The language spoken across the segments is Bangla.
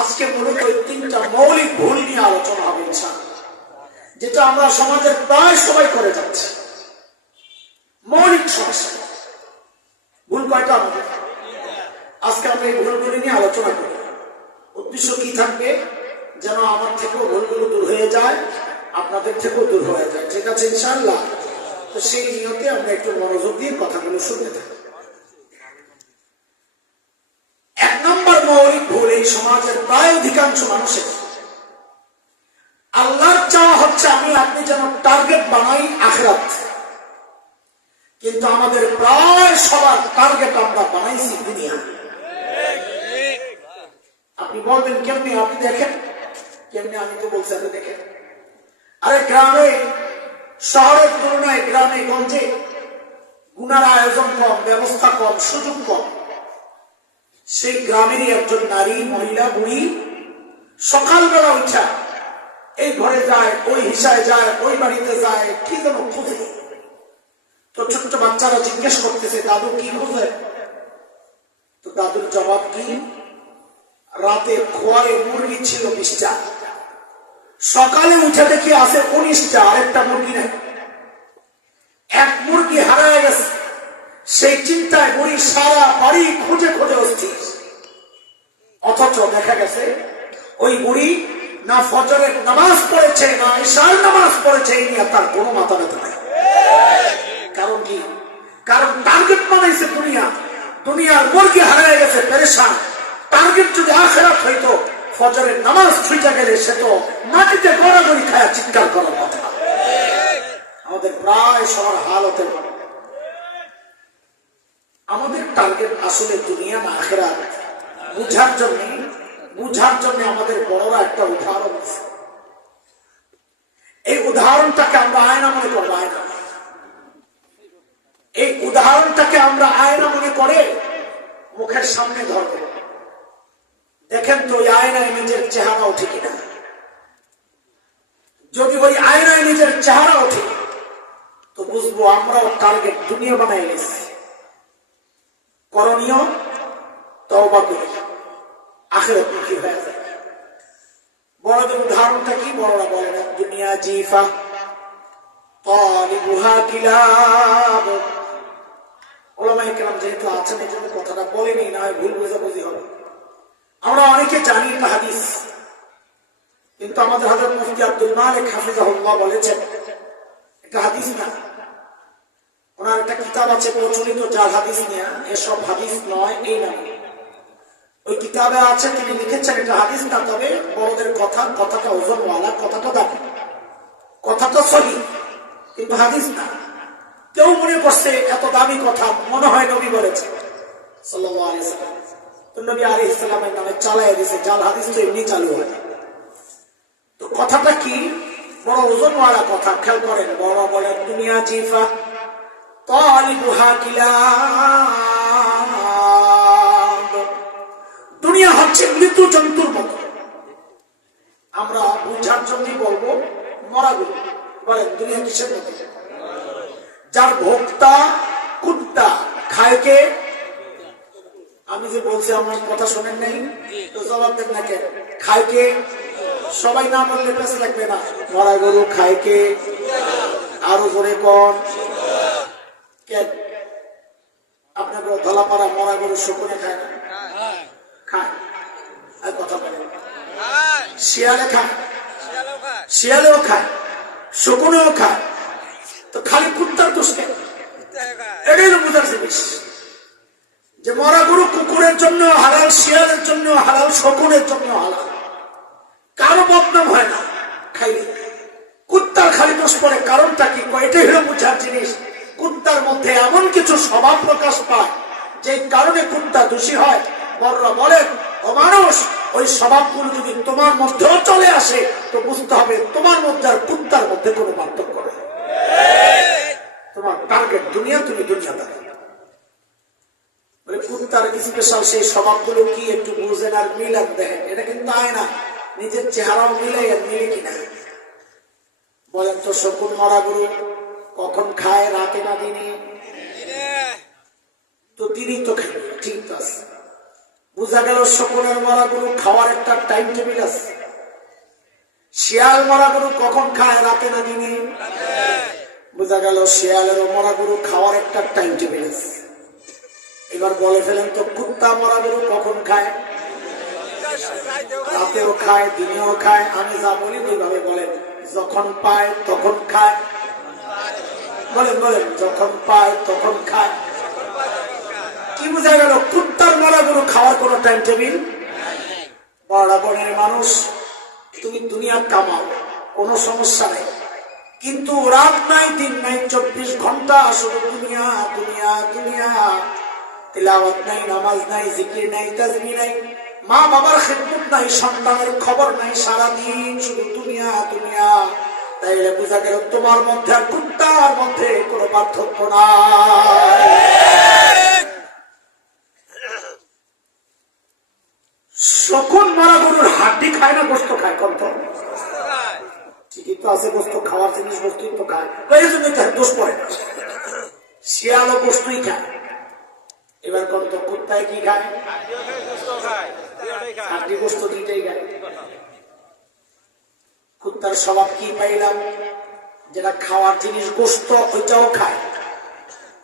আজকে মূলত ওই তিনটা মৌলিক ভুল নিয়ে আলোচনা হবে ইনশাআল্লাহ, যেটা আমরা সমাজের প্রায় সবাই করে যাচ্ছি। মৌলিক সমস্যা ভুল কয়টা আমাদের? আজকে আমরা এই ভুলগুলি নিয়ে আলোচনা করি। উদ্দেশ্য কি থাকবে? যেন আমার থেকেও ভুলগুলো দূর হয়ে যায়, আপনাদের থেকেও দূর হয়ে যায়। ঠিক আছে ইনশাআল্লাহ? তো সেই নিয়তে আমরা একটু মনোযোগ দিয়ে কথাগুলো শুনতে থাকি। এক নম্বর মৌলিক ভুল এই সমাজের প্রায় অধিকাংশ মানুষের, আল্লাহর চাওয়া হচ্ছে আমি আপনি যেন টার্গেট বানাই আখিরাত, কিন্তু আমাদের প্রায় সবার টার্গেট আমরা বানাইছি দুনিয়া। আপনি বলবেন কেমনি? আপনি দেখেন কেমনি? আমি তো বলছি আপনি দেখেন। আরে গ্রামে শহরের তুলনায় গ্রামে গঞ্জে গুনার আয়োজন কম, ব্যবস্থা কম, সুযোগ কম। সেই গ্রামেরই একজন নারী, মহিলা, বুড়ি সকালবেলা উঠা এই ঘরে যায়, ওই হিসায় যায়, ওই বাড়িতে যায়, কি যেন খুঁজে। তো ছোট্ট বাচ্চারা জিজ্ঞেস করতেছে দাদু কি খুঁজে? তো দাদুর জবাব কি? রাতে খোয়ারে মুরগি ছিল 20টা, সকালে উঠে দেখি আছে 19টা, আরেকটা মুরগি নেই। এক মুরগি হারায় গেছে। সেই চিন্তায় বুড়ি সারা বাড়ি খুঁজে খুঁজে অস্থির। অথচ দেখা গেছে ওই বুড়ি না ফজরের নামাজ পড়েছে, না ইশার নামাজ পড়েছে, এই নিয়ে তার কোনো মাথা ব্যথা নাই। কারণ কি? কারণ টার্গেট বানাইছে দুনিয়া। দুনিয়ার মুরগি হারায় গেছে, পেরেশান। টার্গেট যদি আখিরাত হইতো, ফজরের নামাজ ছুটে গেলে সে তো মাটিতে গড়াগড়ি খায়া চিৎকার করার কথা। আমাদের প্রায় সবার হাল হতে পারে। আমাদের টার্গেট আসলে দুনিয়া না আখিরাত বুঝার জন্য আমাদের বড়রা একটা উদাহরণ আছে। এই উদাহরণটাকে আমরা আয়না মনে করবো। আয়না, এই উদাহরণটাকে আমরা আয়না মনে করে মুখের সামনে ধরবো। দেখেন তো ওই আয়নায় নিজের চেহারা ওঠে কিনা। যদি ওই আয়নায় নিজের চেহারা ওঠে তো বুঝবো আমরাও টার্গেট দুনিয়া বানাই গেছি। করণীয় তওবা করি, আখিরাত মুখী হয়ে যায়। বড়দের উদাহরণটা কি? বড়রা বলেন দুনিয়া জিফা তালিবুহা কিলাব। ওলামায়ে কেরাম যেহেতু আছেন এই জন্য কথাটা বলেনি, না হয় ভুল বোঝাবুঝি হবে। আমরা অনেকে জানি এটা হাদিস, কিন্তু আমাদের হযরত মুফতি আব্দুল মালিক হাফিজাহুল্লাহ বলেছেন এটা হাদিস না। ওনার একটা কিতাব আছে প্রচলিত জাল হাদিস নিয়ে, এসব হাদিস নয় এই নামে। ওই কিতাবে আছে, তিনি লিখেছেন এটা হাদিস না, তবে বড়দের কথাটা ওজনওয়ালা, কথাটা দাবি, কথাটা সহি, কিন্তু হাদিস না। কেউ মনে করছে এত দামি কথা, মনে হয় নবী বলেছে সাল্লাল্লাহু আলাইহি ওয়াসাল্লাম। তো নবী আলাইহিস সালামের নামে চালায় দিয়েছে। জাল হাদিস তো এমনি চালু হয়। তো কথাটা কি? বড় ওজনওয়ালা কথা। খেয়াল করেন, বড় বলেন দুনিয়া জিফা তালিবুহা কিলাব। দুনিয়া হচ্ছে মৃত্যু জন্তুর মতো। আমরা বুঝার জন্য বলবো মরা গরু। বলেন দুনিয়া কিসের মতো? যার ভোক্তা কুত্তা, খায় কে? আমি যে বলছি আমার কথা শোনেন নাই তো জবাব দেন না কেন? খায় কে? সবাই না বললে পেছ লাগবে না। মরা গরু খায় কে? আরো জোরে কোন? আপনার ধলাপাড়া মরা গরু শকুনে খায় না? খায়। আর কথা বলে শিয়ালে খায়, শিয়ালেও খায়, শকুনেও খায়। তো খালি কুত্তার দোষ কেন? এটাই তো বোঝার জিনিস যে মরা গরু কুকুরের জন্য হালাল, শিয়ালের জন্য হালাল, শকুনের জন্য হালাল। কারো বদনাম হয় না খাইলে। কুত্তার খালি দোষ পড়ে, কারণটা কি? এটাই হলো বোঝার জিনিস। কুত্তার মধ্যে এমন কিছু স্বভাব প্রকাশ পায় যে কারণে কুত্তা দোষী হয়। বড়রা বলেন ও মানুষ, ওই স্বভাবগুলো যদি তোমার মধ্যেও চলে আসে তো বুঝতে হবে তোমার মধ্যে আর কুত্তার মধ্যে কোনো পার্থক্য নেই। তোমার টার্গেট দুনিয়া, তুমি দুনিয়া দাঁড়াবে। কুত্তার স্পেশাল সেই স্বভাবগুলো কি একটু বুঝেন আর মিলান দেখেন। এটা কিন্তু আয়না, নিজের চেহারাও মিলাই আর মিলে কিনা। বলেন তো শকুন মরা গরু কখন খায়? রাতে না দিনে? তো দিনই তো খায়, ঠিক আছে। বোঝা গেল শকুনের মরা গরু খাওয়ার একটা টাইম টেবিল আছে। শিয়াল মরা গরু কখন খায়? রাতে না দিনে? বোঝা গেল শিয়ালের মরা গরু খাওয়ার একটা টাইম টেবিল আছে। এবার বলে ফেলেন তো কুত্তা মরা গরু কখন খায়? রাতেও খায়, দিনেও খায়। আমি যা বলি ওইভাবে বলেন, যখন পায় তখন খায়। বলেন বলেন, যখন পায় তখন খায়। কি বোঝা গেল? কুত্তার মরা গরু খাওয়ার কোন টাইম টেবিল? বড় বনের মানুষ, তুমি দুনিয়া কামাও, কোনো সমস্যা নেই, কিন্তু রাত নাই দিন নাই 24 ঘন্টা শুধু দুনিয়া দুনিয়া দুনিয়া। তিলাওয়াত নাই, নামাজ নাই, জিকির নাই, তাসবিহ নাই, মা বাবার খেদমত নাই, সন্তানের খবর নাই, সারাদিন শুধু দুনিয়া দুনিয়া। তাইলে বোঝা গেল তোমার মধ্যে আর কুত্তার মধ্যে কোনো পার্থক্য নাই। শকুন মরা গরুর হাড্ডি খায় না গোস্ত খায়? কত ঠিকই তো আছে, গোস্ত খাওয়ার জিনিস, গোস্তই তো খায়, এই জন্য তার দোষ পড়ে না। শিয়ালও গোস্তই খায়। এবার কোন তো কুত্তায় কি খায়? হাড্ডি গোস্ত দুইটাই খায়। কুত্তার স্বভাব কি পাইলাম? যেটা খাওয়ার জিনিস গোস্ত ওইটাও খায়,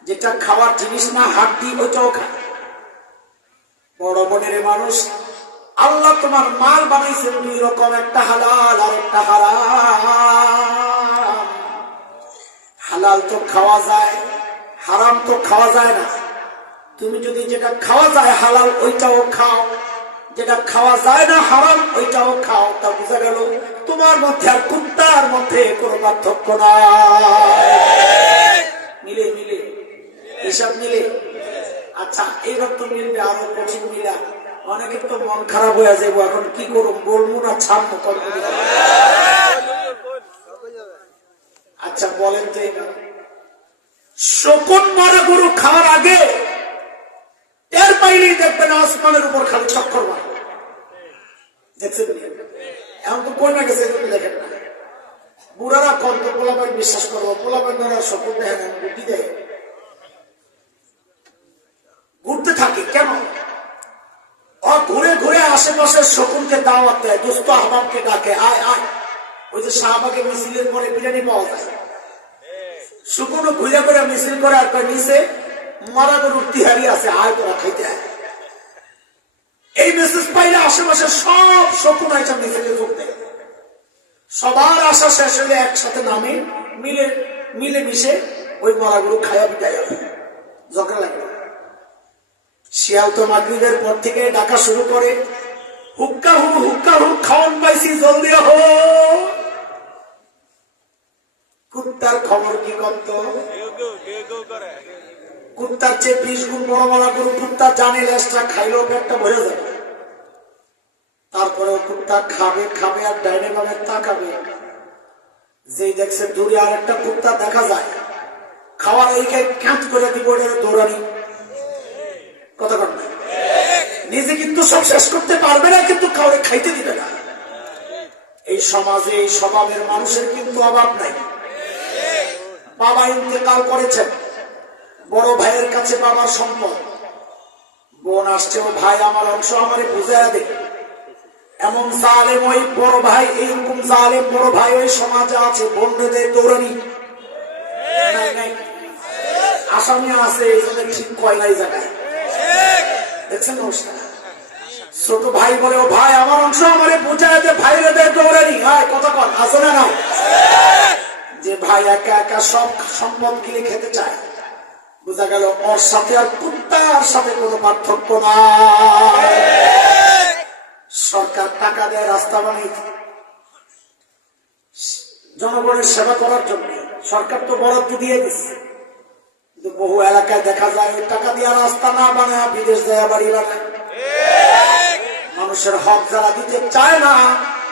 যেটা খাওয়ার জিনিস না হাড্ডি ওইটাও খায়। বড় বনের মানুষ, আল্লাহ তোমার মাল বানাইছেন দুই রকম, একটা হালাল আর একটা হারাম। হালাল তো খাওয়া যায়, হারাম তো খাওয়া যায় না। তুমি যদি যেটা খাওয়া যায় হালাল ওইটাও খাও, যেটা খাওয়া যায় না হারাম ওইটাও খাও, তা বোঝা গেল তোমার মধ্যে আর কুত্তার মধ্যে কোনো পার্থক্য নাই। মিলে মিলে এসব মিলে। আচ্ছা, এইবার তো মিলবে, আরো কঠিন মিলা। অনেকের তো মন খারাপ হয়ে যাবো, এখন কি করবো, বলবো না ছাড়বো? আচ্ছা বলেন তো, শকুন মারা গরু খাওয়ার আগে টের পাইলেই দেখবেন আসমানের উপর খালি চক্কর মারে। দেখছেন? এখন তো কই না গেছে, দেখেন না। বুড়ারা কত পোলাপান বিশ্বাস করবো, পোলাপান ধরা শকুন দেখেন গুটি দেয়, ঘুরতে থাকে। কেন? ঘুরে ঘুরে আশেপাশের শকুনকে দাওয়াত দেয়, দোস্ত আহবাবকে ডাকে, আয় আয়। ওই যে শাহবাগের মিছিলের পরে বিরিয়ানি পাওয়া যায়, শকুনও ঘুরে ঘুরে মিছিল করে, আর নিচে মারা গরুর তিহারি আছে, আয় তোরা খাইতে আয়। এই মেসেজ পাইলে আশেপাশের সব শকুন আইসা মিছিলে যোগ দেয়। সবার আশা শেষ হলে একসাথে নামে, মিলে মিলে মিশে ওই মারা গরু খায়া বিদায় হবে। ঝগড়া লাগে। শিয়াল তো মাগরিবের পর থেকে ডাকা শুরু করে, হুক্কা হু খাওয়ান পাইছি, জলদি হো। কুত্তার খবর কি করত? কুত্তার চেয়ে 20 গুণ বড় মারা গরু। কুত্তা জানে লেজটা খাইলেও পেটটা ভরে যাবে, তারপরে কুত্তা খাবে খাবে আর ডাইনে বামে তাকাবে। যেই দেখছে দূরে আর একটা কুত্তা দেখা যায়, খাওয়ার এইকে ক্যাঁচ করে দিব, দৌড়ানি। কথা বল না? নিজে কিন্তু সব শেষ করতে পারবে না, কিন্তু কাউকে খাইতে দিবে না। এই সমাজে এই স্বভাবের মানুষের কিন্তু অভাব নাই। বাবা ইন্তেকাল করেছেন, বড় ভাইয়ের কাছে বাবার সম্পদ, বোন আসছে, ও ভাই আমার অংশ আমারে বুঝাইয়া দে। এমন জালেম ওই বড় ভাই, এইরকম জালেম বড় ভাই ওই সমাজে আছে, বোন রেদে দৌড়ানি নাই নাই, আসামি আছে, এই জন্য ঠিক কয় নাই জায়গায়। দেখছেন অবস্থা? ছোট ভাই বলে, ও ভাই আমার অংশ আমারে বুঝায় দে, ভাই রেদে দৌড়ানি। হয় কথা কন, আছে না নাই? যে ভাই একা একা সব সম্পদ কিনে খেতে চায়, বোঝা গেল ওর সাথে আর কুত্তার সাথে কোনো পার্থক্য নাই। সরকার টাকা দেয় রাস্তা বানিয়ে জনগণের সেবা করার জন্য, সরকার তো বরাদ্দ দিয়ে দিচ্ছে, কিন্তু বহু এলাকায় দেখা যায় ওই টাকা দিয়ে রাস্তা না বানায় বিদেশ দেয়া বাড়ি বানায়। মানুষের হক যারা দিতে চায় না,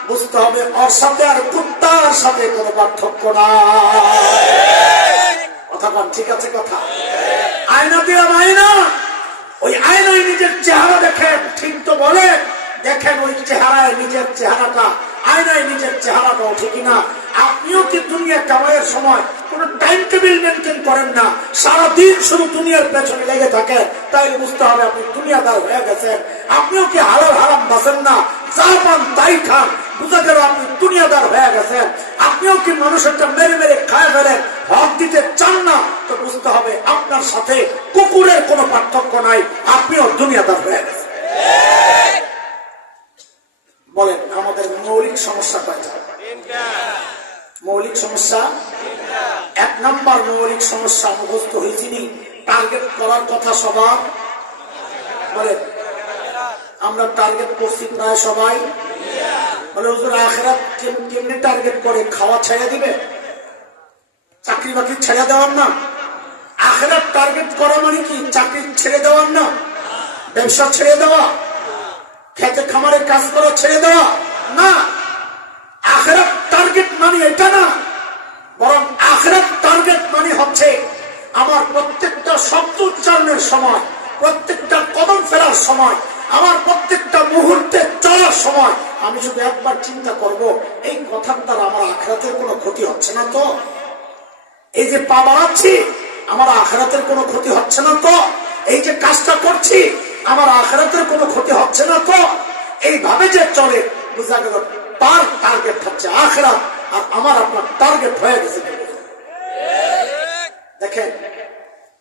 বুঝতে হবে ওর সাথে আর কুত্তার সাথে কোনো পার্থক্য নাই। কথা বল, ঠিক আছে কথা? আয়না দিলাম, আয়না, ওই আয়নায় নিজের চেহারা দেখেন, ঠিক তো বলে, দেখেন ওই চেহারায় নিজের চেহারাটা, আয়নায় নিজের চেহারাটাও ঠিক না। আপনিও কি দুনিয়া কামাইয়ের সময় কোন টাইম টেবিল মেনটেন করেন না, সারাদিন শুধু দুনিয়ার পেছনে লেগে থাকেন, তাই বুঝতে হবে আপনি দুনিয়াদার হয়ে গেছেন। আপনিও কি হালাল হারাম বাঁচেন না, যা পান তাই খান, বুঝা গেল আপনি দুনিয়াদার হয়ে গেছেন। আপনিও কি মানুষেরটা মেরে মেরে খায় ফেলেন, হক দিতে চান না, তো বুঝতে হবে আপনার সাথে কুকুরের কোনো পার্থক্য নাই, আপনিও দুনিয়াদার হয়ে গেছেন। বলেন আমাদের মৌলিক সমস্যা কয়টা? মৌলিক সমস্যা এক নম্বর মৌলিক সমস্যা মুখস্থ হয়েছিনি, টার্গেট করার কথা সবার। বলেন আমরা টার্গেট করছি প্রায় সবাই। বলে হুজুর আখিরাত কেমনে টার্গেট করে? খাওয়া ছেড়ে দিবে, চাকরি বাকরি ছেড়ে দেওয়ার না। আখিরাত টার্গেট করা মানে কি? চাকরি ছেড়ে দেওয়ার না, ব্যবসা ছেড়ে দেওয়া, খেতে খামারে কাজ করা ছেড়ে দেওয়া না। আখিরাত টার্গেট মানে এটা না, বরং আখিরাত টার্গেট মানে হচ্ছে আমার প্রত্যেকটা শব্দ উচ্চারণের সময়, প্রত্যেকটা কদম ফেরার সময়, আমার প্রত্যেকটা মুহূর্তে চলার সময় আমি শুধু একবার চিন্তা করব এই কথার দ্বারা আমার আখিরাতের কোনো ক্ষতি হচ্ছে না তো? এই যে পা বাড়াচ্ছি আমার আখিরাতের কোনো ক্ষতি হচ্ছে না তো? এই যে কাজটা করছি আমার আখিরাতের কোনো ক্ষতি হচ্ছে না তো? এইভাবে যে চলে বোঝা গেল তার টার্গেট হচ্ছে আখিরাত, আর আমার আপনার টার্গেট হয়ে গেছে। দেখেন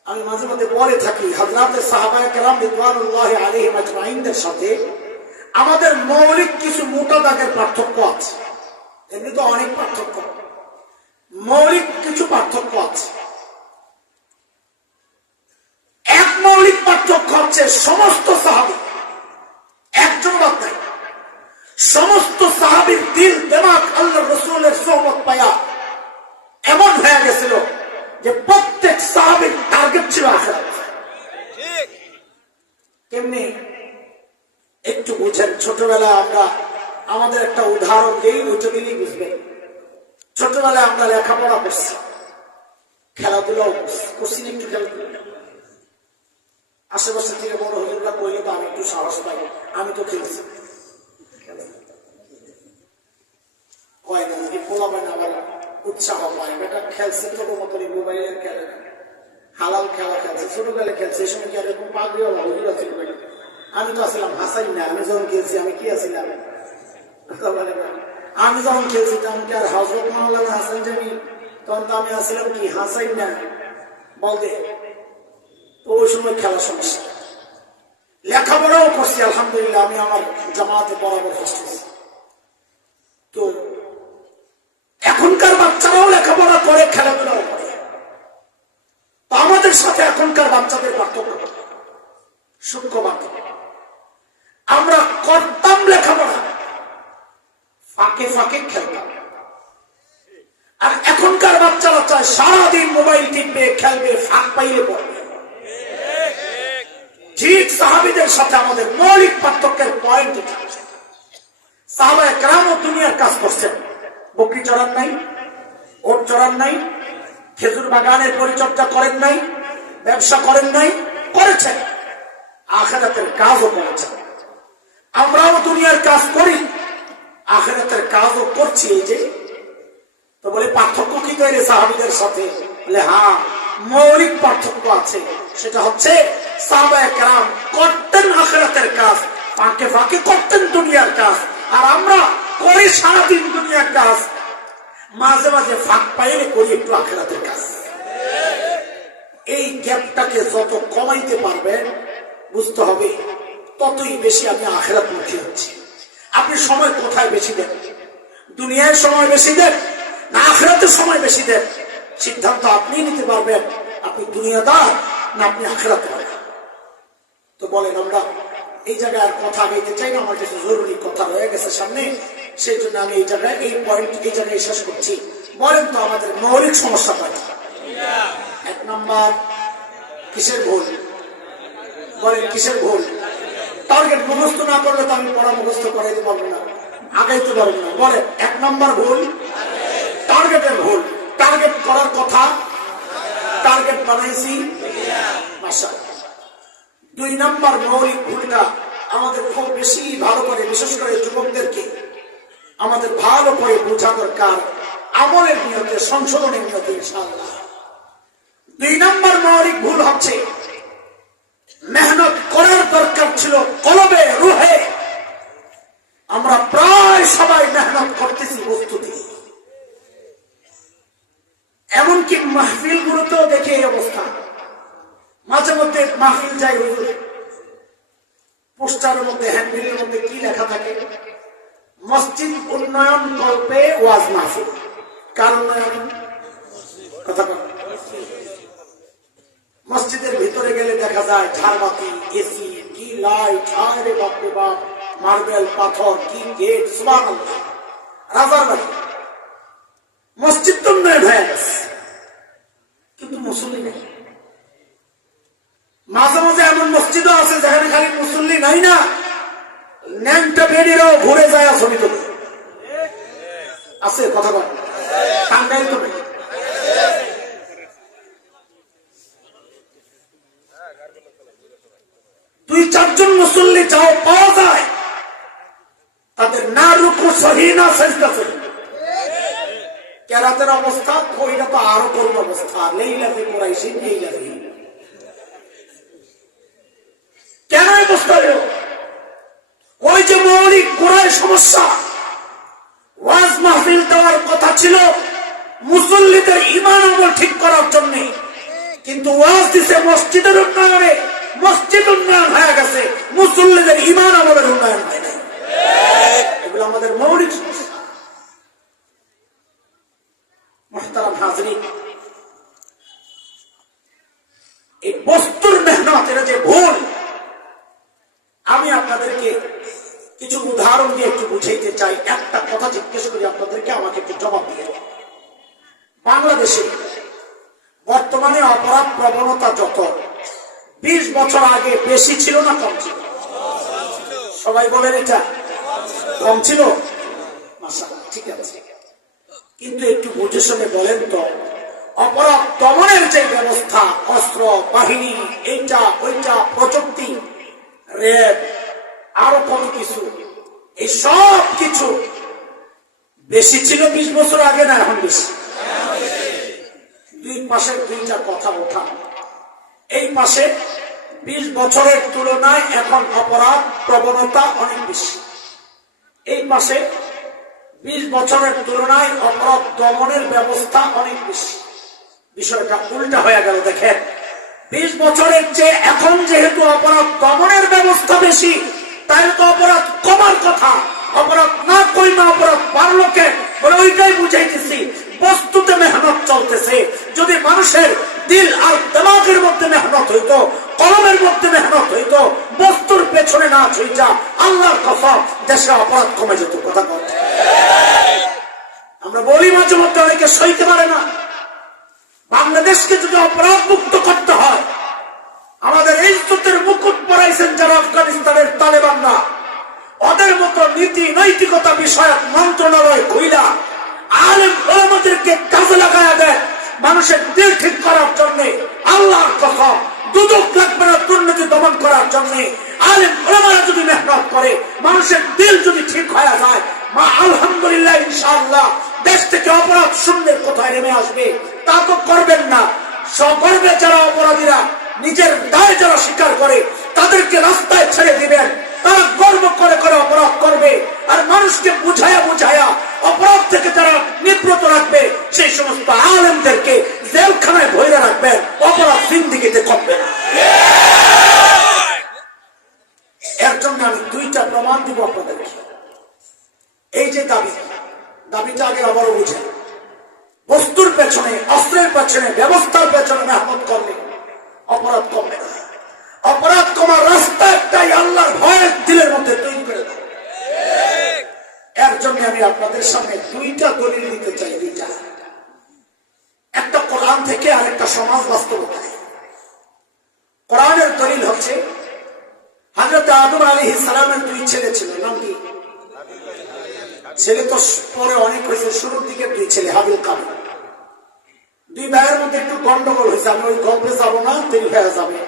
আমি মাঝে মাঝে বলে থাকি হযরতে সাহাবায়ে কেরাম রিদওয়ানুল্লাহি আলাইহিম আজমাইনদের সাথে আমাদের মৌলিক কিছু মোটা দাগের পার্থক্য আছে। এমনি তো অনেক পার্থক্য, মৌলিক কিছু পার্থক্য আছে। এক মৌলিক পার্থক্য হচ্ছে সমস্ত সাহাবী, একজন বাদ নাই, সমস্ত সাহাবীর দিল দিমাগ আল্লাহর রাসূলের সোহবত পায়া এমন হয়ে গেছিল যে প্রত্যেক সাহাবীর টার্গেট ছিল আখিরাত। কেমনি একটু বুঝেন। ছোটবেলায় আমরা আমাদের একটা উদাহরণ দিই, ওইটা দিলেই বুঝবেন। ছোটবেলায় আমরা লেখাপড়া করছি, খেলাধুলাও করছি, একটু খেলাধুলা আশেপাশে থেকে বড় হুজুররা কইলে তো আমি একটু সাহস পাই, আমি তো খেলছি। হয় না যে পোলা পায় না আবার উৎসাহ পায়, বেটা খেলছে ছোট মতন মোবাইলের খেলে, হালাল খেলা খেলছে, ছোটবেলায় খেলছে। এই সময় কি এরকম পাগড়িওয়ালা হুজুর আছে? আমি তো আসলাম হাসাই না, আমি যখন খেলছি আমি কি আছিলাম? আমি যখন খেলছি তখন কি আর হযরত মাওলানা হাসান জামি, তখন তো আমি আসলাম কি হাসাই না বলতে। তো ওই সময় খেলার সমস্যা। লেখাপড়াও করছি আলহামদুলিল্লাহ, আমি আমার জামাতে বরাবর ফার্স্ট হয়েছি। তো এখনকার বাচ্চারাও লেখাপড়া করে, খেলাধুলাও করে। তো আমাদের সাথে এখনকার বাচ্চাদের পার্থক্য সূক্ষ্ম পার্থক্য। আমরা করতাম লেখাপড়া, ফাঁকে ফাঁকে খেলতাম। আর এখনকার বাচ্চারা চায় সারাদিন মোবাইল টিপবে, খেলবে, ফাঁক পাইলে পড়বে। ঠিক সাহাবীদের সাথে আমাদের মৌলিক পার্থক্যের পয়েন্ট এটা। সাহাবায়ে কেরামও দুনিয়ার কাজ করছেন, বকরি চড়ান নাই, ওট চড়ান নাই, খেজুর বাগানের পরিচর্যা করেন নাই, ব্যবসা করেন নাই, করেছেন, আখিরাতের কাজও করেছেন। আমরাও দুনিয়ার কাজ করি, আখিরাতের কাজও করছি। এই যে তো বলে পার্থক্য কি করে সাহাবীদের সাথে? বলে হ্যাঁ, মৌলিক পার্থক্য আছে। সেটা হচ্ছে সাহাবায়ে কেরাম করতেন আখিরাতের কাজ, ফাঁকে ফাঁকে করতেন দুনিয়ার কাজ। আর আমরা করি সারাদিন দুনিয়ার কাজ, মাঝে মাঝে ফাঁক পাইলে করি একটু আখিরাতের কাজ। এই গ্যাপটাকে যত কমাইতে পারবেন বুঝতে হবে ততই বেশি আমি আখিরাত মুখী হচ্ছি। আপনি সময় কোথায় বেশি দেন? দুনিয়ায় সময় বেশি দেন না আখিরাতে সময় বেশি দেন? সিদ্ধান্ত আপনি নিতে পারবেন, আপনি দুনিয়াদার না আপনি আখিরাতওয়ালা। তো বলেন, আমরা এই জায়গায় আর কথা আগাইতে চাই না, আমার কিছু জরুরি কথা রয়ে গেছে সামনে, সেই জন্য আমি এই জায়গায় এই পয়েন্ট এই জায়গায় শেষ করছি। বলেন তো আমাদের মৌলিক সমস্যা পাই। এক নম্বর কিসের ভুল? বলেন কিসের ভুল? টার্গেট মুখস্থ না করলে তো আমি পড়া মুখস্থ করাইতে পারবো না, আগাইতে পারবো না। বলেন এক নম্বর ভুল টার্গেটের ভুল। টার্গেট করার কথা, টার্গেট বানাইছি মাশাআল্লাহ। দুই নম্বর মৌলিক ভুলটা আমাদের খুব বেশি ভালো করে, বিশেষ করে যুবকদেরকে আমাদের ভালো করে বোঝা দরকার। আমলের নিয়তে, সংশোধনের নিয়তে ইনশাআল্লাহ। 2 নম্বর মৌলিক ভুল হচ্ছে মেহনত করার দরকার ছিল কলবে, রুহে। আমরা প্রায় সবাই মেহনত করতেছি বস্তু দিয়ে, এমনকি মাহফিল গুলোতেও দেখে এই অবস্থা। মাঝে মধ্যে মাহফিল যাই, পোস্টারের মধ্যে, হ্যান্ডবিলের মধ্যে কি লেখা থাকে? মসজিদ উন্নয়ন কল্পে ওয়াজ মাহফিল। কার উন্নয়ন? কথা বল। মসজিদের ভিতরে গেলে দেখা যায় ঝাড়বাতি, এসি, কি লাইট, আরে বাপরে বাপ, মার্বেল, পাথর, কি গেট, সুবহানাল্লাহ, রাজার বাড়ি। মসজিদ তো উন্নয়ন হয়ে গেছে, কিন্তু মুসল্লি নেই। মাঝে মাঝে এমন মসজিদও আছে যেখানে খালি মুসল্লি নাই না, ন্যাংটা বেডিরাও ঘুরে যায় ছবি তুলে আছে। কথা বল। টাঙ্গাইল তো নেই। দুই চারজন মুসল্লি যাও পাওয়া যায়, তাদের না রুকু সহি না সেজদা সহি। কেরাতের অবস্থা কইরা তো আরো করুন অবস্থা। লেইলাতে কুরাইশি, লেইলাতে কেন অবস্থা? ওই যে মৌলিক গোড়ায় সমস্যা। ওয়াজ মাহফিল দেওয়ার কথা ছিল মুসল্লিদের ঈমান আমল ঠিক করার জন্য, কিন্তু ওয়াজ দিছে মসজিদের উন্নয়নে। মসজিদ উন্নয়ন হয়ে গেছে, মুসল্লিদের ঈমান আমলের উন্নয়ন হয় নাই। এগুলো আমাদের মৌলিক সমস্যা। মুহতারাম হাজরিন, এই বস্তুর মেহনত, এটা যে ভুল, আমি আপনাদেরকে কিছু উদাহরণ দিয়ে একটু বুঝাইতে চাই। একটা কথা জিজ্ঞেস করি আপনাদেরকে, আমাকে একটু জবাব দিয়ে। বাংলাদেশে বর্তমানে অপরাধ প্রবণতা যত 20 বছর আগে বেশি ছিল না কম ছিল? সবাই বলেন এটা কম ছিল। মাশাআল্লাহ, ঠিক আছে। কিন্তু একটু বুঝে শুনে বলেন তো, অপরাধ দমনের যে ব্যবস্থা, অস্ত্র বাহিনী, এইটা ওইটা, প্রযুক্তি, রেপ, আরো কত কিছু, এই সব কিছু বেশি ছিল 20 বছর আগে না এখন বেশি? দুই পাশের দুইটা কথা ওঠা। এই পাশে 20 বছরের তুলনায় এখন অপরাধ প্রবণতা অনেক বেশি। এই পাশে 20 বছরের তুলনায় অপরাধ দমনের ব্যবস্থা অনেক বেশি। বিষয়টা উল্টা হয়ে গেল। দেখেন, 20 বছরের চেয়ে এখন যেহেতু অপরাধ দমনের ব্যবস্থা বেশি, তাই তো অপরাধ কমার কথা। অপরাধ না কইমা অপরাধ বাড়লো কেন? বলে ওইটাই বুঝাইতেছি, বস্তুতে মেহনত চলতেছে। যদি মানুষের দিল আর দিমাগের মধ্যে মেহনত হইতো, কলমের মধ্যে মেহনত হইতো, বস্তুর পেছনে না ছুঁইটা, আল্লাহর কসম দেশে অপরাধ কমে যেত। কথা বলতে আমরা বলি মাঝে মধ্যে অনেকে সইতে পারে না। বাংলাদেশকে যদি অপরাধ মুক্ত করতে হয়, আমাদের ইজ্জতের মুকুট পরাইছেন যারা আফগানিস্তানের তালেবানরা, ওদের মতো নীতি নৈতিকতা বিষয়ক মন্ত্রণালয় খুইলা আলেম ওলামাদেরকে কাজে লাগায়া দেয় মানুষের দিল ঠিক করার জন্য। আল্লাহর কসম, দুদক লাগবে না দুর্নীতি দমন করার জন্য। আলেম ওলামারা যদি মেহনত করে, মানুষের দিল যদি ঠিক হয়ে যায়, মা আলহামদুলিল্লাহ ইনশাআল্লাহ দেশ থেকে অপরাধ শূন্যের কোথায় নেমে আসবে। তা তো করবেন না। স্বগর্বে যারা অপরাধীরা নিজের দায় যারা স্বীকার করে, তাদেরকে রাস্তায় ছেড়ে দিবেন। তারা গর্ব করে করে অপরাধ করবে, আর মানুষকে বুঝায়া বুঝায়া অপরাধ থেকে যারা নিবৃত রাখবে, সেই সমস্ত আলেমদেরকে জেলখানায় ভরে রাখবেন। অপরাধ জিন্দেগিতে কমবে না। এর জন্য আমি 2টা প্রমাণ দিব আপনাদেরকে। এই যে দাবিটা আগে আবারও বুঝেন। বস্তুর পেছনে, অস্ত্রের পেছনে, ব্যবস্থার পেছনে মেহনত করলে অপরাধ কমবে না। অপরাধ কমার রাস্তা একটাই, আল্লাহর ভয়ের দিলের মধ্যে তৈরি করে দাও। এর জন্য আমি আপনাদের সামনে 2টা দলিল দিতে চাই। 2টা, একটা কোরআন থেকে আর একটা সমাজ বাস্তবতায়। কোরআনের দলিল হচ্ছে হযরত আদম আলাইহিস সালামের 2 ছেলে ছিল। নাম কি? ছেলে তো পরে অনেক হয়েছে, শুরুর দিকে 2 ছেলে, হাবিল কাবিল। 2 ভাইয়ের মধ্যে একটু গন্ডগোল হয়েছে। আমি ওই গল্পে যাবো না, দেরি হয়ে যাবে।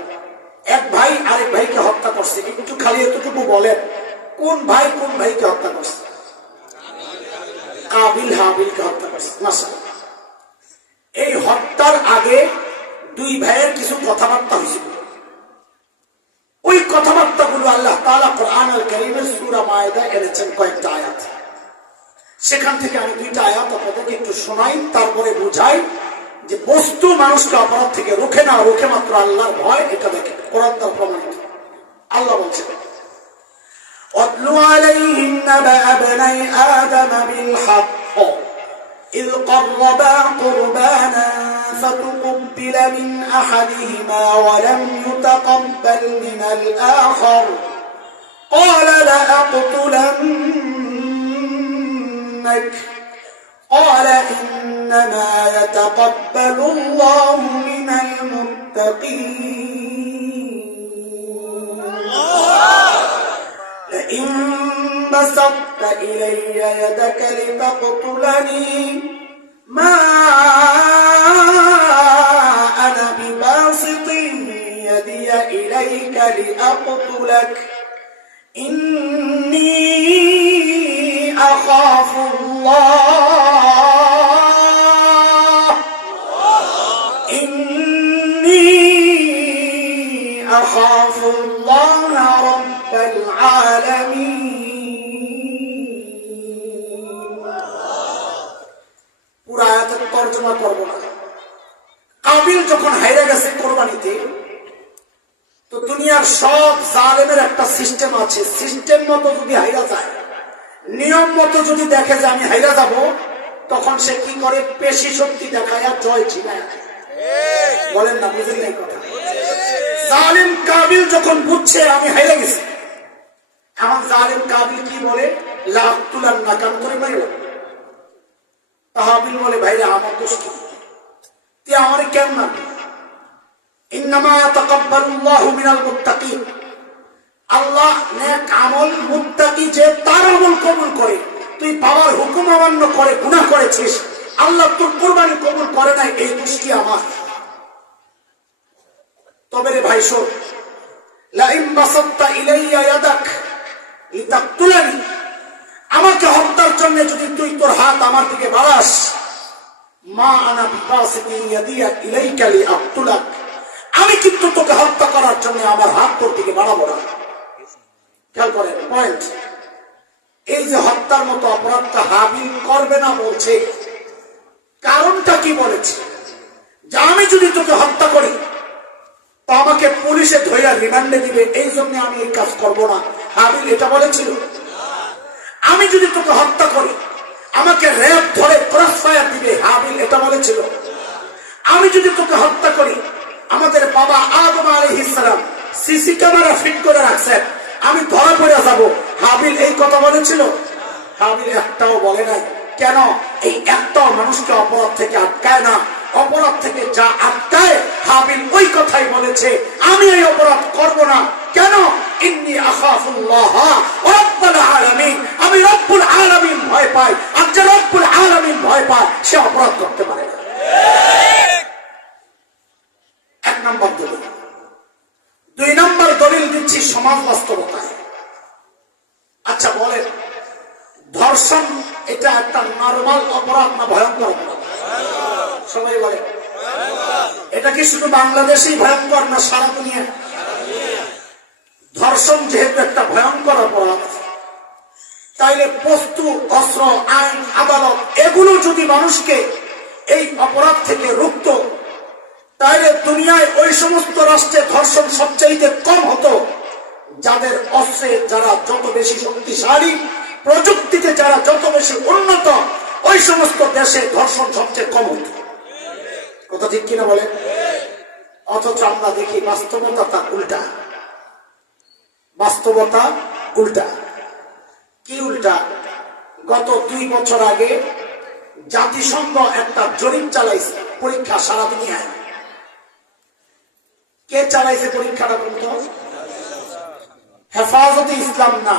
এক ভাই আরেক ভাইকে হত্যা করছে। একটু খালি এতটুকু বলেন, কোন ভাই কোন ভাইকে হত্যা করছে? কাবিল কাবিল হাবিলকে হত্যা করছে। মাশাআল্লাহ। এই হত্যার আগে দুই ভাইয়ের কিছু কথাবার্তা হয়েছিল। ওই কথাবার্তাগুলো আল্লাহ তাআলা কোরআন আল কারীমের সূরা মায়েদা এনেছেন কয়েকটা আয়াত। সেখান থেকে আমি দুইটা আয়াত আপনাদেরকে একটু শোনাই, তারপরে বুঝাই যে বস্তু মানুষকে অপরাধ থেকে রোখে না, রোখে মাত্র আল্লাহর ভয়। এটা দেখে কোরআন তার প্রমাণিত। আল্লাহ বলছেন وَاتْلُ عَلَيْهِمْ نَبَأَ ابْنَيْ آدَمَ بِالْحَقِّ إِذْ قَرَّبَا قُرْبَانًا فَتُقُبِّلَ مِنْ أَحَدِهِمَا وَلَمْ يُتَقَبَّلْ مِنَ الْآخَرِ قَالَ لَأَقْتُلَنَّكَ قَالَ إِنَّمَا يَتَقَبَّلُ اللَّهُ مِنَ الْمُتَّقِينَ لئن بسطت إلي يدك لتقتلني ما أنا بباسط يدي إليك لأقتلك إني أخاف الله إني أخاف الله رب العالمين পুরা আয়াতের তরজমা করব না। কাবিল যখন হাইরা গেছে কোরবানিতে, তো দুনিয়ার সব জালেমের একটা সিস্টেম আছে। সিস্টেম মতো যদি হাইরা যায়, নিয়ম মতো যদি দেখে যে আমি হাইরা যাব, তখন সে কি করে? পেশি শক্তি দেখায় আর জয় ছিনায়। বলেন না, বুঝলেন এই কথা? জালিম কাবিল যখন বুঝছে আমি হাইরা গেছি, আমার জালিম কাবিল কি বলে? লাআকতুলান্নাকা, কাম করে মারিব। হাবিল বলে ভাইরা আমার দোষ কি? তুই আমার কেন মারবি? ইন্নামা ইয়াতাকাব্বালুল্লাহু মিনাল মুত্তাকিন। আল্লাহ নেক আমল, মুত্তাকি যে তার আমল কবুল করে। তুই বাবার হুকুম অমান্য করে গুনাহ করেছিস, আল্লাহ তোর কুরবানি কবুল করে নাই, এই দোষ কি আমার? তবে রে ভাই শোন, লাইন বাসাত্তা ইলাইয়া ইয়াদাক লিতাকতুলানি, আমাকে হত্যার জন্য যদি তুই তোর হাত আমার দিকে বাড়াস, মা আনা বিবাসিতি ইয়াদিয়া ইলাইকা লিআকতুলাক, আমি কিন্তু তোকে হত্যা করার জন্য আমার হাত তোর দিকে বাড়াবো না। খেয়াল করেন পয়েন্ট। এই যে হত্যার মতো অপরাধটা হাবিল করবে না বলছে, কারণটা কি বলেছে? যে আমি যদি তোকে হত্যা করি তো আমাকে পুলিশে ধরে রিমান্ডে দিবে, এই জন্য আমি এই কাজ করব না। হাবিল এটা বলেছিল? আমি যদি তোকে হত্যা করি আমাকে র্যাব ধরে ক্রস ফায়ার দিবে, হাবিল এটা বলেছিল? আমি যদি তোকে হত্যা করি, আমাদের বাবা আদম আলাইহিস সালাম সিসি ক্যামেরা ফিট করে রাখছেন, আমি ধরা পড়ে যাব, হাবিল এই কথা বলেছিল? হাবিল একটাও বলে নাই। কেন? এই একটাও মানুষকে অপরাধ থেকে আটকায় না। অপরাধ থেকে যা আটকায়, হাবিল ওই কথাই বলেছে, আমি এই অপরাধ করব না। কেন? ইন্নী আখাফুল্লাহ রাব্বুল আলামিন, আমি রব্বুল আলামিন ভয় পাই। আর যে রব্বুল আলামিন ভয় পায়, সে অপরাধ করতে পারে না। এক নম্বর দলিল। দুই নম্বর দলিল দিচ্ছি সমাজ বাস্তবতায়। আচ্ছা বলেন, ধর্ষণ এটা একটা নরমাল অপরাধ না ভয়ঙ্কর অপরাধ? সবাই বলে এটা কি শুধু বাংলাদেশেই ভয়ঙ্কর না সারা দুনিয়া? ধর্ষণ যেহেতু একটা ভয়ঙ্কর অপরাধ, তাইলে বস্তু, অস্ত্র, আইন, আদালত এগুলো যদি মানুষকে এই অপরাধ থেকে রুখত, তাইলে দুনিয়ায় ওই সমস্ত রাষ্ট্রে ধর্ষণ সবচাইতে কম হতো যাদের অস্ত্রে যারা যত বেশি শক্তিশালী, প্রযুক্তিতে যারা যত বেশি উন্নত, ওই সমস্ত দেশে ধর্ষণ সবচেয়ে কম হতো। কথা ঠিক কিনা বলে? অথচ আমরা দেখি বাস্তবতা তার উল্টা। বাস্তবতা উল্টা। কি উল্টা? গত 2 বছর আগে জাতিসংঘ একটা জরিপ চালাইছে, পরীক্ষা সারা দুনিয়ায়। কে চালাইছে পরীক্ষাটা? বলতো হেফাজতে ইসলাম না,